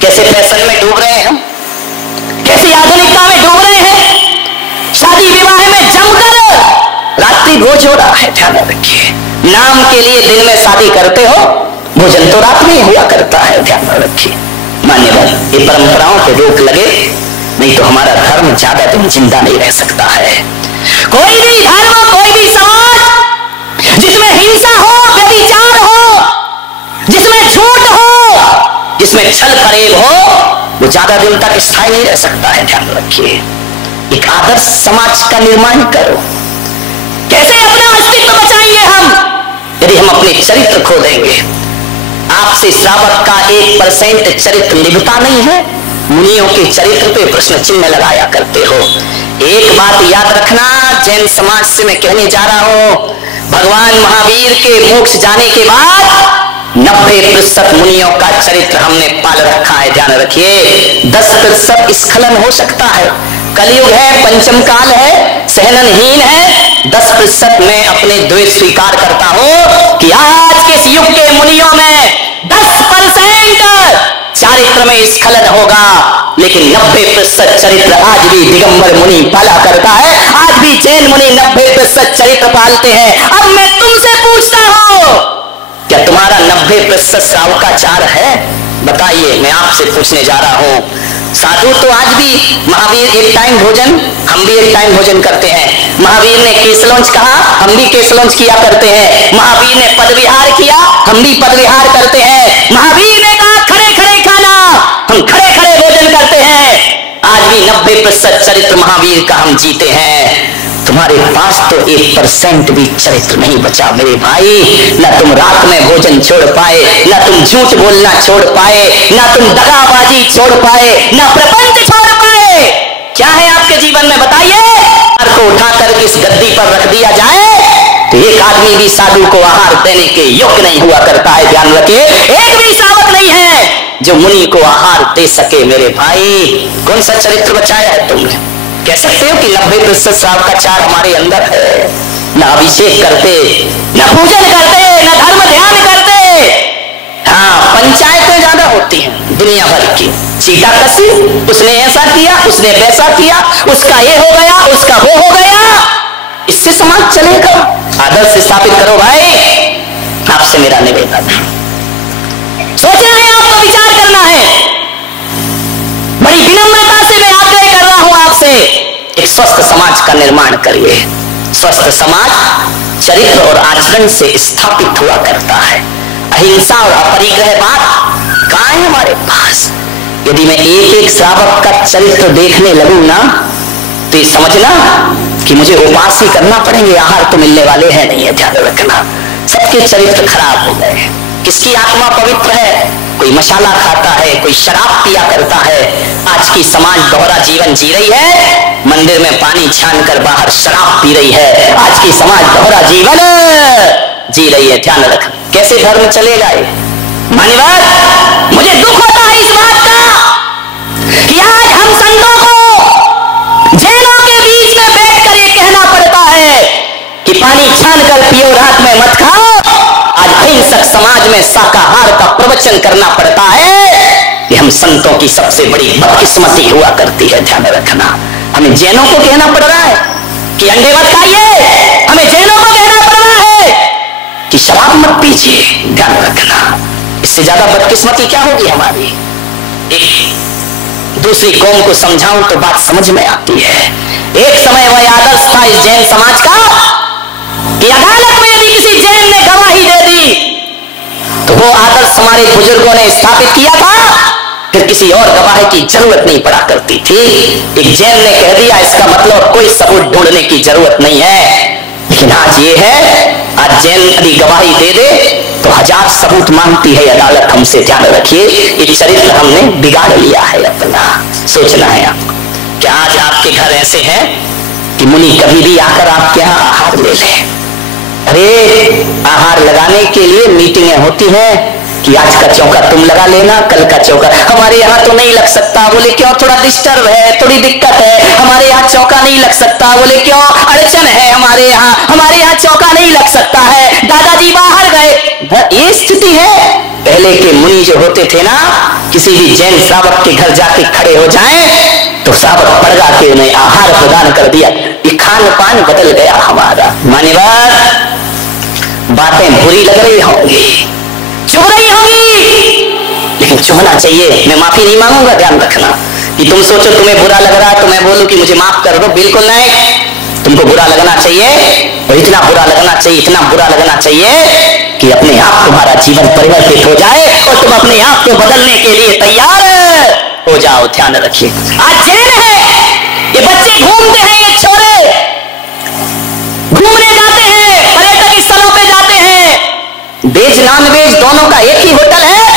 कैसे फैशन में डूब रहे हैं हम, कैसी आधुनिकता में डूब रहे हैं। शादी विवाह में जमकर रात्रि भोज हो रहा है, ध्यान रखिए। नाम के लिए दिन में शादी करते हो, भोजन तो रात में हुआ करता है, ध्यान रखिए। मान्यवर, ये परंपराओं पे रोक लगे, नहीं तो हमारा धर्म ज्यादा दिन जिंदा नहीं रह सकता है। कोई भी धर्म, कोई भी समाज जिसमें हिंसा हो, व्यभिचार हो, जिसमें झूठ हो, जिसमें छल फरेब हो, वो ज्यादा दिन तक स्थायी नहीं रह सकता है, ध्यान रखिए। एक आदर्श समाज का निर्माण करो। कैसे अपना अस्तित्व बचाएंगे हम यदि हम अपने चरित्र खो देंगे। आपसे श्रावक का 1% चरित्र निभता नहीं है, मुनियों के चरित्र पे प्रश्न चिन्ह लगाया करते हो। एक बात याद रखना, जैन समाज से मैं कहने जा रहा हूं, भगवान महावीर के मोक्ष जाने के बाद 90% मुनियों का चरित्र हमने पाल रखा है, ध्यान रखिए। 10% स्खलन हो सकता है, कलयुग है, पंचम काल है, सहननहीन है। 10% में अपने द्वेष स्वीकार करता हूं कि आज के इस युग के मुनियों में 10% चारित्र में स्खलन होगा, लेकिन 90% चरित्र आज भी दिगंबर मुनि पाला करता है। आज भी जैन मुनि 90% चरित्र पालते हैं। अब मैं तुमसे पूछता हूं, क्या तुम्हारा 90% श्रावकाचार है? बताइए, मैं आपसे पूछने जा रहा हूं। साधु तो आज भी, महावीर एक टाइम भोजन, हम भी एक टाइम भोजन करते हैं। महावीर ने केसलौंच कहा, हम भी केसलौंच किया करते हैं। महावीर ने पद विहार किया, हम भी पद विहार करते हैं। महावीर ने कहा खड़े खड़े खाना, हम खड़े खड़े भोजन करते हैं। आज भी 90% चरित्र महावीर का हम जीते हैं। तुम्हारे पास तो 1% भी चरित्र नहीं बचा मेरे भाई। ना तुम रात में भोजन छोड़ पाए, ना तुम झूठ बोलना छोड़ पाए, ना तुम दगाबाजी छोड़ पाए, ना प्रपंच छोड़ पाए। क्या है आपके जीवन में बताइए? को उठाकर इस गद्दी पर रख दिया जाए तो एक आदमी भी साधु को आहार देने के योग्य नहीं हुआ करता है, ध्यान रखिए। एक भी श्रावक नहीं है जो मुनि को आहार दे सके मेरे भाई। कौन सा चरित्र बचाया है तुमने? कह सकते हो कि 90% श्रावकाचार हमारे अंदर है? ना अभिषेक करते, ना पूजन करते, ना धर्म ध्यान करते। हाँ, पंचायतें ज्यादा होती हैं दुनिया भर की। चीटा कसी, उसने ऐसा किया, उसने वैसा किया, उसका ये हो गया, उसका वो हो गया। इससे समाज चलेगा? आदर्श स्थापित करो भाई, आपसे मेरा निवेदन है। सोचना है आपको, विचार करना है। बड़ी विनम्रता से मैं आग्रह कर रहा हूं आपसे, एक स्वस्थ समाज का निर्माण करिए। स्वस्थ समाज चरित्र और आचरण से स्थापित हुआ करता है। अहिंसा और अपरिग्रहवाद कहां है हमारे पास? यदि मैं एक एक श्रावक का चरित्र देखने लगूं ना, तो ये समझना कि मुझे उपास ही करना पड़ेंगे, आहार तो मिलने वाले हैं नहीं है, ध्यान रखना। सबके चरित्र खराब हो गए। किसकी आत्मा पवित्र है? कोई मसाला खाता है, कोई शराब पिया करता है। आज की समाज दोहरा जीवन जी रही है, मंदिर में पानी छान कर बाहर शराब पी रही है। आज की समाज दोहरा जीवन जी रही है, ध्यान रखना। कैसे धर्म चलेगा ये? मान्यवर, मुझे दुख होता है इस बात का कि आज हम संतों को जैनों के बीच में बैठकर ये कहना पड़ता है कि पानी छान कर पियो, रात में मत खाओ। आज अहिंसक समाज में शाकाहार का प्रवचन करना पड़ता है। ये हम संतों की सबसे बड़ी बदकिस्मती हुआ करती है, ध्यान रखना। हमें जैनों को कहना पड़ रहा है कि अंडे मत खाइए, हमें जैनों को कहना पड़ रहा है कि शराब मत पीजिए, ध्यान रखना। इससे ज्यादा बदकिस्मती क्या होगी हमारी? एक दूसरी कौम को समझाऊं तो बात समझ में आती है। एक समय वह आदर्श था इस जैन समाज का कि अदालत में यदि किसी जैन ने गवाही दे दी तो वो आदर्श हमारे बुजुर्गों ने स्थापित किया था, फिर किसी और गवाही की जरूरत नहीं पड़ा करती थी। एक जैन ने कह दिया, इसका मतलब कोई सबूत ढूंढने की जरूरत नहीं है। लेकिन आज ये है, आज जैन यदि गवाही दे दे तो 1000 सबूत मांगती है अदालत हमसे, ध्यान रखिए। एक चरित्र हमने बिगाड़ लिया है अपना। सोचना है आपको, क्या आज आपके घर ऐसे हैं कि मुनि कभी भी आकर आपके यहाँ आहार ले ले? अरे आहार लगाने के लिए मीटिंगें होती हैं कि आज का चौका तुम लगा लेना, कल का चौका हमारे यहाँ तो नहीं लग सकता। बोले क्यों? थोड़ा डिस्टर्ब है, थोड़ी दिक्कत है, हमारे यहाँ चौका नहीं लग सकता। बोले क्यों? अड़चन है हमारे यहाँ चौका नहीं लग सकता है, दादाजी बाहर गए। ये स्थिति है। पहले के मुनि जो होते थे ना, किसी भी जैन श्रावक के घर जाके खड़े हो जाएं तो श्रावक पड़गा के उन्हें आहार प्रदान कर दिया। ये खान पान बदल गया हमारा। मान्यवर, बातें बुरी लग रही होंगी, चुभ रही होंगी, लेकिन चुभना चाहिए। मैं माफी नहीं मांगूंगा, ध्यान रखना कि तुम सोचो तुम्हें बुरा लग रहा है तो मैं बोलूं कि मुझे माफ कर दो, बिल्कुल नहीं। तुमको बुरा लगना चाहिए और इतना बुरा लगना चाहिए, इतना बुरा लगना चाहिए कि अपने आप तुम्हारा जीवन परिवर्तित हो जाए और तुम अपने आप को बदलने के लिए तैयार हो जाओ। ध्यान रखिए, आज जेल है, ये बच्चे घूमते हैं, ये छोरे घूमने जाते हैं, पर्यटक स्थलों पे जाते हैं, वेज नॉन वेज दोनों का एक ही होटल है,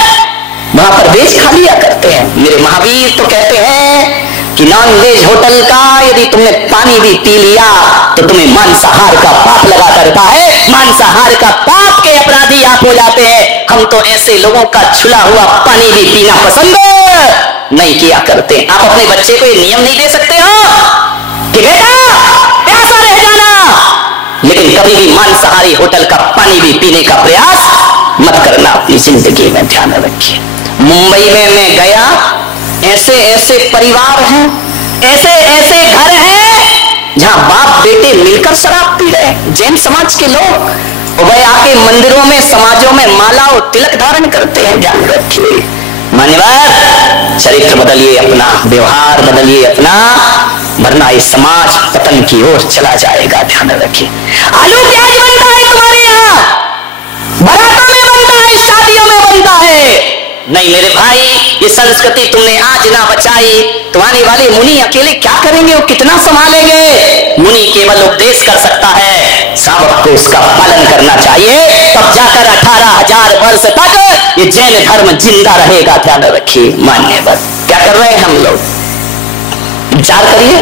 वहां पर वेज खा लिया करते हैं। मेरे महावीर तो कहते हैं कि नॉन वेज होटल का यदि तुमने पानी भी पी लिया तो तुम्हें मांसाहार का पाप लगा करता है, मांसाहार का पाप के अपराधी आप हो जाते हैं। हम तो ऐसे लोगों का छुला हुआ पानी भी पीना पसंद नहीं किया करते। आप अपने बच्चे को ये नियम नहीं दे सकते हो कि बेटा प्यासा रह जाना, लेकिन कभी भी मांसाहारी होटल का पानी भी पीने का प्रयास मत करना अपनी जिंदगी में। ध्यान रखिए, मुंबई में मैं गया, ऐसे ऐसे परिवार हैं, ऐसे ऐसे घर हैं जहां बाप बेटे मिलकर शराब पी रहे हैं, जैन समाज के लोग। वह आके मंदिरों में, समाजों में माला और तिलक धारण करते हैं। ध्यान रखिए मान्यवर, चरित्र बदलिए अपना, व्यवहार बदलिए अपना, वरना इस समाज पतन की ओर चला जाएगा। ध्यान रखिए, आलू प्याज बनता है तुम्हारे यहाँ, बारातों में बनता है, शादियों में बनता है। नहीं मेरे भाई, ये संस्कृति तुमने आज ना बचाई तो आने वाले मुनि अकेले क्या करेंगे, वो कितना संभालेंगे। मुनि केवल उपदेश कर सकता है, श्रावक को उसका पालन करना चाहिए, तब जाकर 18,000 वर्ष तक ये जैन धर्म जिंदा रहेगा। ध्यान रखिए मान्यवर, क्या कर रहे हैं हम लोग, विचार करिए।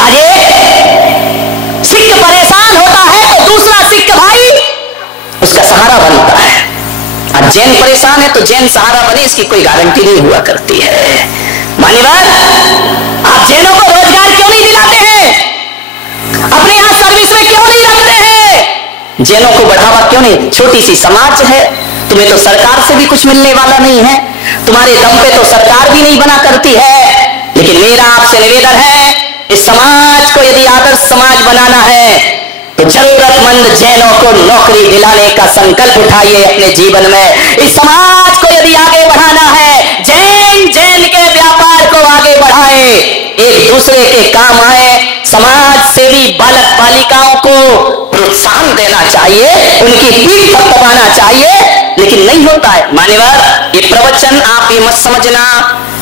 आगे सिख परेशान होता है तो दूसरा सिख भाई उसका सहारा बनता है। आज जैन परेशान है तो जैन सहारा बने, इसकी कोई गारंटी नहीं हुआ करती है। मान्यवर, आप जैनों को रोजगार क्यों नहीं दिलाते हैं, अपने यहां सर्विस में क्यों नहीं रखते हैं, जैनों को बढ़ावा क्यों नहीं। छोटी सी समाज है, तुम्हें तो सरकार से भी कुछ मिलने वाला नहीं है, तुम्हारे दम पे तो सरकार भी नहीं बना करती है। लेकिन मेरा आपसे निवेदन है, इस समाज को यदि आदर्श समाज बनाना है तो जरूरतमंद जैनों को नौकरी दिलाने का संकल्प उठाइए अपने जीवन में। इस समाज को यदि आगे बढ़ाना है, जैन के व्यापार को आगे बढ़ाए, एक दूसरे के काम आए, समाज सेवी बालक बालिकाओं को प्रोत्साहन देना चाहिए, उनकी पीठ थपथपाना चाहिए, लेकिन नहीं होता है। मान्यवर, ये प्रवचन आप ये मत समझना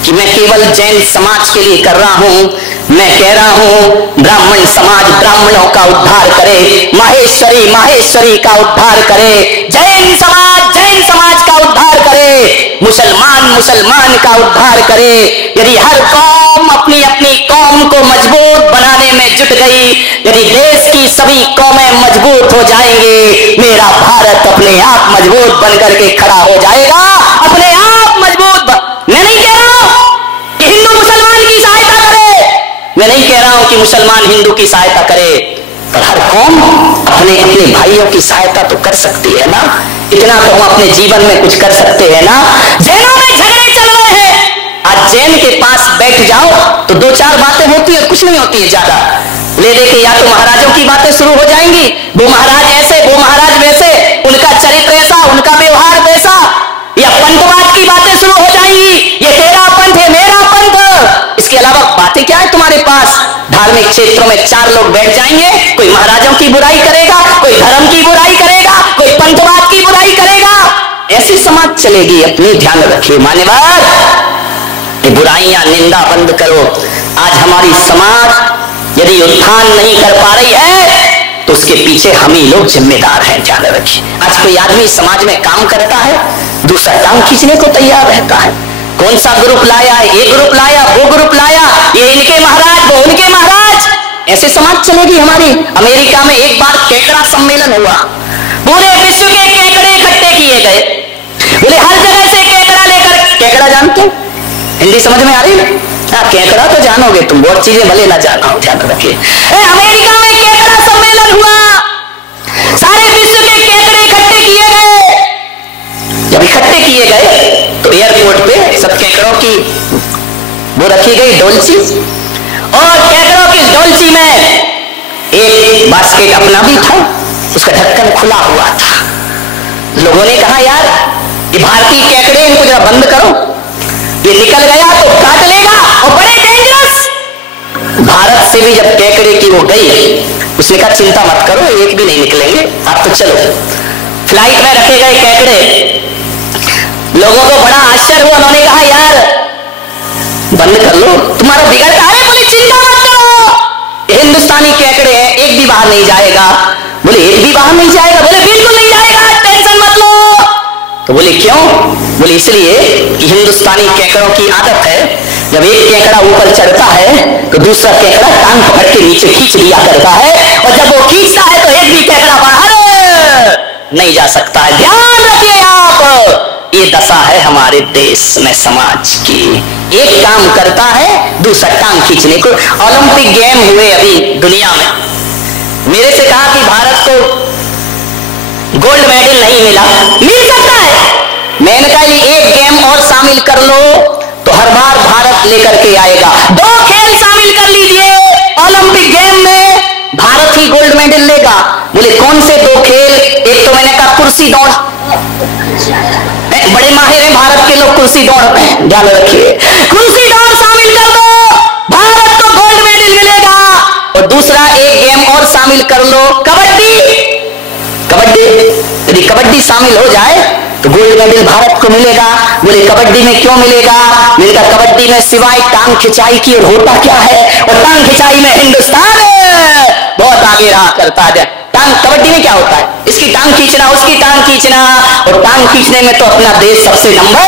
कि मैं केवल जैन समाज के लिए कर रहा हूं, मैं कह रहा हूं ब्राह्मण समाज ब्राह्मणों का उद्धार करे, माहेश्वरी माहेश्वरी का उद्धार करे, जैन समाज का उद्धार करे, मुसलमान मुसलमान का उद्धार करे। यदि हर कौम अपनी अपनी कौम को मजबूत बनाने में जुट गई, यदि देश की सभी कौमें मजबूत हो जाएंगे, मेरा भारत अपने आप मजबूत बनकर के खड़ा हो जाएगा, अपने आप मजबूत। मैं नहीं कह रहा हूं कि हिंदू मुसलमान की सहायता करे, मैं नहीं कह रहा हूं कि मुसलमान हिंदू की सहायता करे, पर हर कौम अपने अपने भाइयों की सहायता तो कर सकती है ना। इतना तो हम अपने जीवन में कुछ कर सकते हैं ना। जैनों में झगड़े चल रहे हैं, आज जैन के पास बैठ जाओ तो 2-4 बातें होती है, कुछ नहीं होती है ज्यादा। ले देके या तो महाराजों की बातें शुरू हो जाएंगी, वो महाराज ऐसे, वो महाराज वैसे, उनका चरित्र ऐसा, उनका व्यवहार वैसा, या पंथवाद की बातें शुरू हो जाएंगी, ये तेरा पंथ है मेरा पंथ। इसके अलावा बातें क्या है तुम्हारे पास। धार्मिक क्षेत्रों में 4 लोग बैठ जाएंगे, कोई महाराजों की बुराई करेगा, कोई धर्म की बुराई करेगा, कोई पंथवाद की बुराई करेगा, ऐसी समाज चलेगी अपनी। ध्यान रखिए मान्यवर, ये बुराइयां निंदा बंद करो। आज हमारी समाज यदि उत्थान नहीं कर पा रही है तो उसके पीछे हम ही लोग जिम्मेदार हैं। ध्यान रखिए, आज कोई आदमी समाज में काम करता है, दूसरा टांग खींचने को तैयार रहता है। कौन सा ग्रुप लाया, ये ग्रुप लाया, वो ग्रुप लाया, ये इनके महाराज, वो उनके महाराज, ऐसे समाज चलेगी हमारी। अमेरिका में एक बार केकड़ा सम्मेलन हुआ, पूरे विश्व के केकड़े इकट्ठे किए गए, बोले हर जगह से केकड़ा लेकर। केकड़ा जानते हो, हिंदी समझ में आ रही है? हाँ, केकड़ा तो जानोगे तुम, बहुत चीजें भले ना जाना हो। ध्यान रखिए, अमेरिका में केकड़ा सम्मेलन हुआ, सारे विश्व के केकड़े इकट्ठे किए गए, जब इकट्ठे किए गए तो एयरपोर्ट पे सब केकड़ों की वो रखी गई डोलची, और केकड़ों की डोलची में एक बास्केट अपना भी था, उसका ढक्कन खुला हुआ था। लोगों ने कहा यार ये भारतीय केकड़े, इनको जरा बंद करो, ये निकल गया तो काट लेगा और बड़े डेंजरस। भारत से भी जब केकड़े की वो गई, उसने कहा चिंता मत करो, एक भी नहीं निकलेंगे, आप तो चलो। फ्लाइट में रखे गए केकड़े, लोगों को बड़ा आश्चर्य हुआ। उन्होंने कहा यार बंद कर लो, तुम्हारा बिगड़ता है। बोले चिंता मत करो, हिंदुस्तानी केकड़े हैं, एक भी बाहर नहीं जाएगा। बोले एक भी बाहर नहीं जाएगा? बोले बिल्कुल नहीं जाएगा, टेंशन मत लो। तो बोले क्यों? बोले इसलिए कि हिंदुस्तानी केकड़ों की आदत है, जब एक केकड़ा ऊपर चढ़ता है तो दूसरा केकड़ा टांग पकड़ के नीचे खींच लिया करता है, और जब वो खींचता है तो एक भी केकड़ा बाहर नहीं जा सकता है। ध्यान रखिए आप, ये दशा है हमारे देश में समाज की। एक काम करता है, दूसरा टांग खींचने को। ओलंपिक गेम हुए अभी दुनिया में, मेरे से कहा कि भारत को गोल्ड मेडल नहीं मिला, मिल सकता है। मैंने कहा एक गेम और शामिल कर लो तो हर बार भारत लेकर के आएगा। 2 खेल शामिल कर लीजिए ओलंपिक गेम में, भारत ही गोल्ड मेडल लेगा। बोले कौन से 2 खेल? एक तो मैंने कहा कुर्सी दौड़, बड़े माहिर हैं भारत के लोग कुर्सी दौड़ में, ध्यान रखिए, कुर्सी दौड़ शामिल कर दो, भारत को गोल्ड मेडल मिलेगा। और दूसरा एक गेम और शामिल कर लो, कबड्डी। कबड्डी, यदि कबड्डी शामिल हो जाए तो गोल्ड मेडल भारत को मिलेगा। बोले कबड्डी में क्यों मिलेगा? मैंने कहा कबड्डी में सिवाय टांग खिंचाई की और होता क्या है, और टांग खिंचाई में हिंदुस्तान बहुत आगे रहा करता है। टांग कबड्डी में क्या होता है, इसकी टांग खींचना, उसकी टांग खींचना, और टांग खींचने में तो अपना देश सबसे नंबर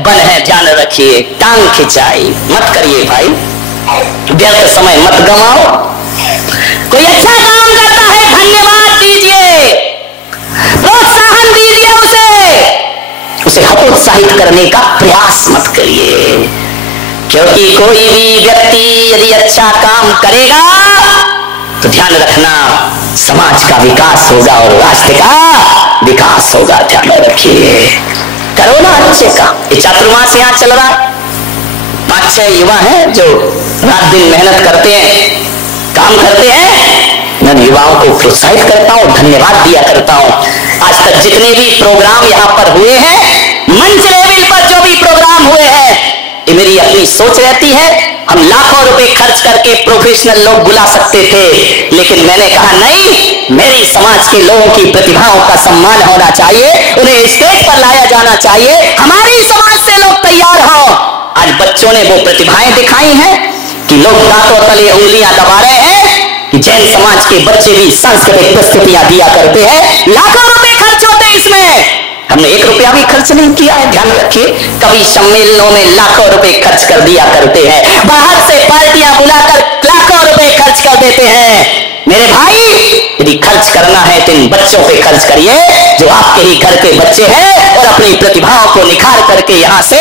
1 है। ध्यान रखिए, टांग खिंचाई मत करिए भाई, व्यर्थ समय मत गंवाओ। कोई अच्छा काम करता है धन्यवाद दीजिए, प्रोत्साहन दीजिए उसे हतोत्साहित करने का प्रयास मत करिए, क्योंकि कोई भी व्यक्ति यदि अच्छा काम करेगा तो ध्यान रखना समाज का विकास होगा और राष्ट्र का विकास होगा। ध्यान रखिए, करो ना अच्छे काम। ये चातुर्मास यहाँ चल रहा है, 5-6 युवा हैं जो रात दिन मेहनत करते हैं, काम करते हैं। मैं युवाओं को प्रोत्साहित करता हूँ, धन्यवाद दिया करता हूँ। आज तक जितने भी प्रोग्राम यहाँ पर हुए हैं, मंच लेवल पर जो भी प्रोग्राम हुए हैं, ये मेरी अपनी सोच रहती है। हम लाखों रुपए खर्च करके प्रोफेशनल लोग बुला सकते थे, लेकिन मैंने कहा नहीं, मेरे समाज के लोगों की प्रतिभाओं का सम्मान होना चाहिए, उन्हें स्टेज पर लाया जाना चाहिए, हमारी समाज से लोग तैयार हों। आज बच्चों ने वो प्रतिभाएं दिखाई हैं कि लोग दांतों तले उंगलियां दबा रहे हैं कि जैन समाज के बच्चे भी सांस्कृतिक प्रस्तुतियां दिया करते हैं, लाखों रुपए खर्च होते हैं इसमें, हमने 1 रुपया भी खर्च नहीं किया है। ध्यान रखिए, कवि सम्मेलनों में लाखों रुपए खर्च कर दिया करते हैं, बाहर से पार्टियां बुलाकर लाखों रुपए खर्च कर देते हैं। मेरे भाई, यदि खर्च करना है तो इन बच्चों पे खर्च करिए जो आपके ही घर के बच्चे हैं, और अपनी प्रतिभाओं को निखार करके यहाँ से